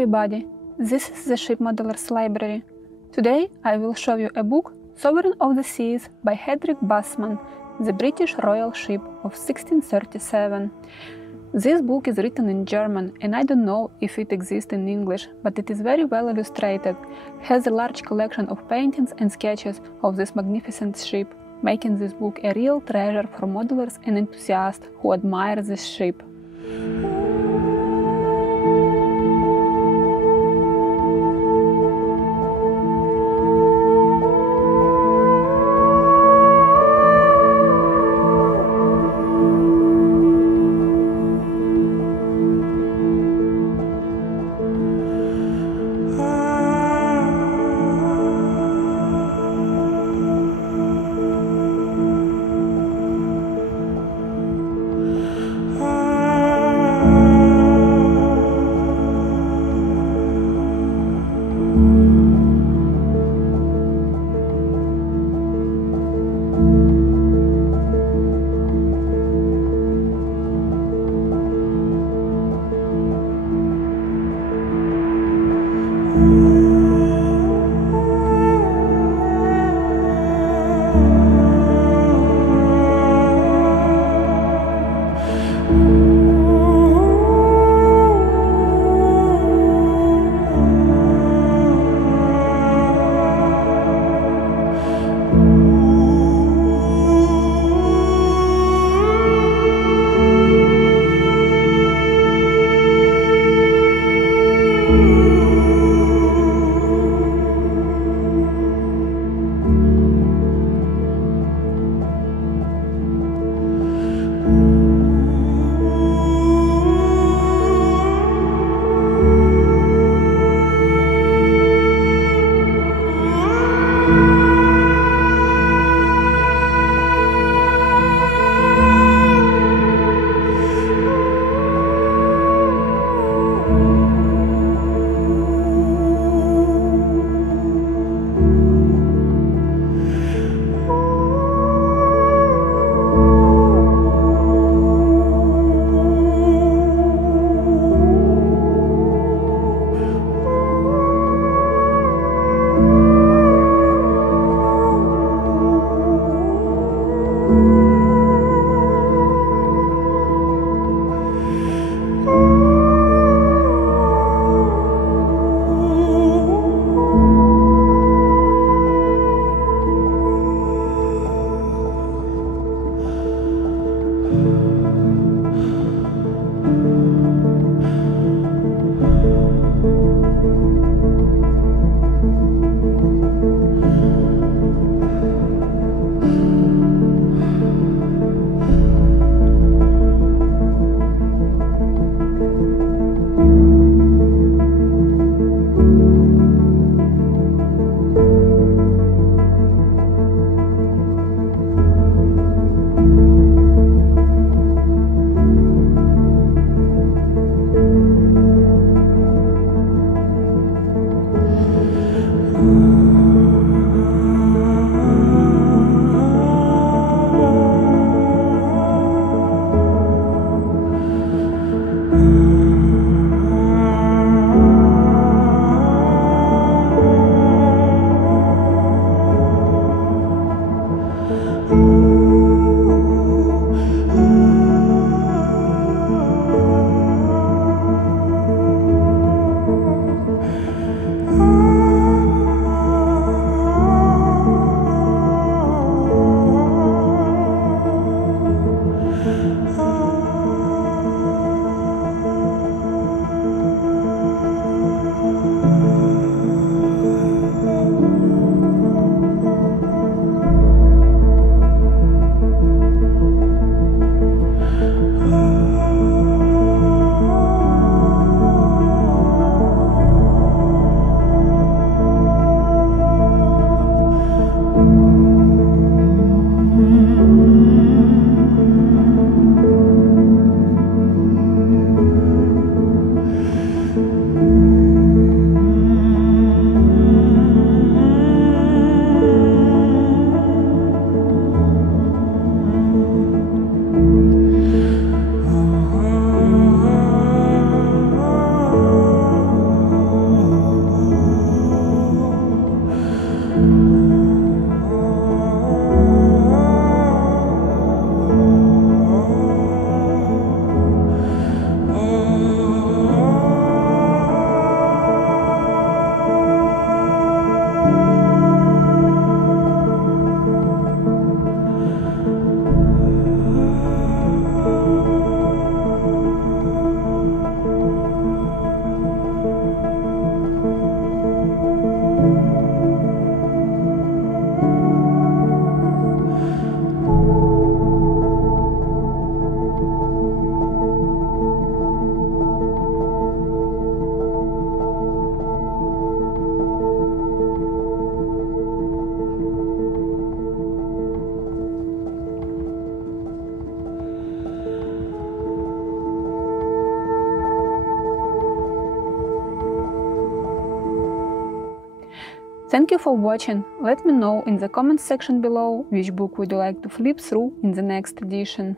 everybody, this is the Ship Modelers Library. Today I will show you a book, Sovereign of the Seas by Hedrick Bassman, the British royal ship of 1637. This book is written in German and I don't know if it exists in English, but it is very well illustrated, has a large collection of paintings and sketches of this magnificent ship, making this book a real treasure for modelers and enthusiasts who admire this ship. Thank you for watching. Let me know in the comments section below which book would you like to flip through in the next edition.